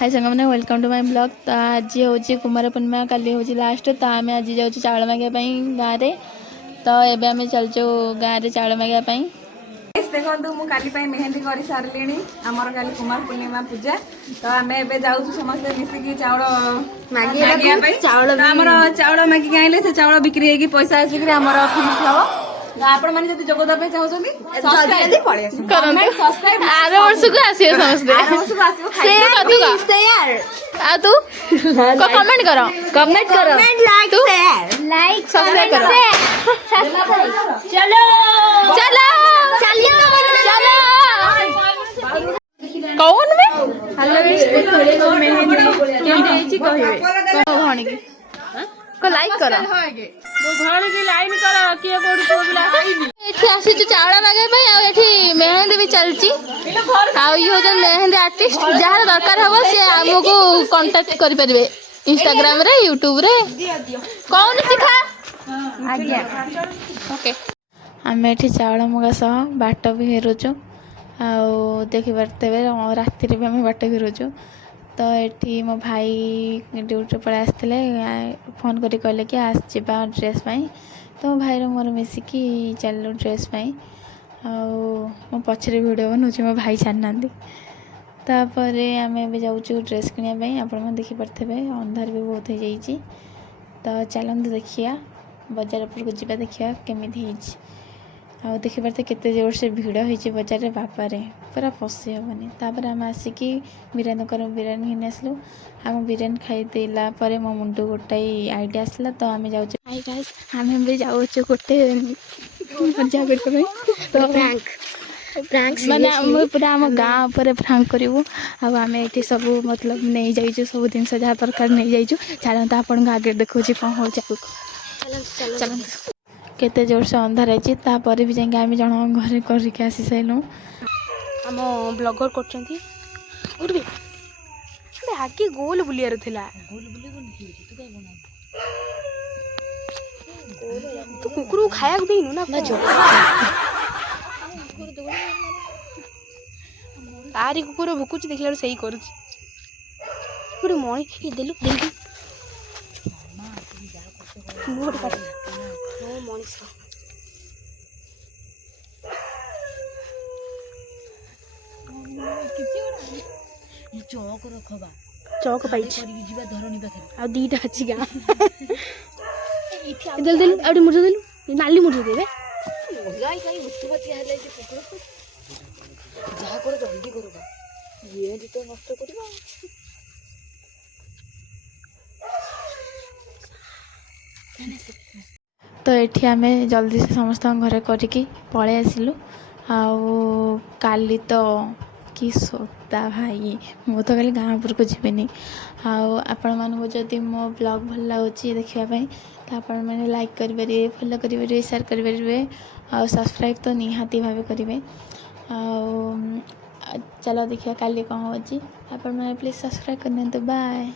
हाय संग मैंने welcome to my blog. तो आज हूँ कुमार पूर्णिमा काली हूँ लास्ट। तो आम आज जाऊँ चाउल मागिया गाँव में। तो एबे आम चलचु गाँव में चाउल मागिया। देखो मु काली मेहंदी कर सारे आमर काली कुमार पूर्णिमा पूजा। तो आम ए जाऊँ समस्ते मिसिकी चाउल चाउल मागिक आइले से चाउल बिक्री होगी पैसा आसिक फिनिश हम। आपण मैंने जब जोगदा चाहते आर वर्ष को आसिए तू कमेंट करो लाइक सब्सक्राइब करो। चलो चलो चलो कौन में भौणी की को लाइक करो एठी आसी चाउल मागे मेहंदी भी चलती मेहंदी आर्टिस्ट जहाँ दरकार हम सी आमको कांटेक्ट करें इंस्टाग्राम रे यूट्यूब रे कौन सिखा आज्ञा ओके। आम एठी चाउल मगा सह बाट भी हेरुचु आउ देखी पारे राति भी आम बाट हेरुचु। तो ये मो भाई ड्यूटी पड़े आसते फोन करी कहले कि आसवा ड्रेस पाई। तो मो भाई मोर मिसिकी चलू ड्रेस पाई मो पछरे वीडियो बनाऊँ मो भाई छाड़ना। तापर आम ए जाऊँ ड्रेस किनाई आप देखिपे अंधार भी बहुत हो जाइए। तो चलते देखिया बजार उपर को जावा देखिया केमी आ देखिपारे केते जोर से भिड़ हो बजार में बापारे पूरा पशि हेनी। तापर आम आसिकी बिरियानी बिरियानी घिनी आसलु आम बिरियानी खाईदेला मो मुंड गोटाए आइडिया आसला। तो आम जाऊँ आम भी जाऊँ गोटे मजा करने तो माने पूरा आम गाँ पर फ्रांक करूँ आम ये सब मतलब नहीं जाइए सब जिन जहाँ दरकार नहीं जाइए। चलते आपण आगे देखो कौन हो चलते केते जोर से अंधार है भी जाए आम जन घर करके आसी सारूँ। आम ब्लॉगर कर आगे गोल बुलियार थिला तू कुकुर खाया देनु ना तारी कुकुर भुकुच देखला से कर मणि देलु मनीष चौक रखबा चौक पाई आ दीटा अच्छी गाँ देल देल आउडी मुर्जा देलु नाली मुर्जा देबे जहाँ कर जल्दी करबा ये तो नष्ट करबा। तो ये आम जल्दी से समस्त घर करके पलि आसिलु काली तो कि सोता भाई मु तो खाली गाँव उपरको जीवनी आपण मानू जदि मो ब्लॉग भल लगुच देखापी तो आपण मैंने लाइक करेंगे फॉलो करेंगे शेयर करेंगे और सब्सक्राइब तो निहाती भाव करेंगे। चलो देखिए काली कौन हो आपण मैंने प्लीज सब्सक्राइब करने। बाय।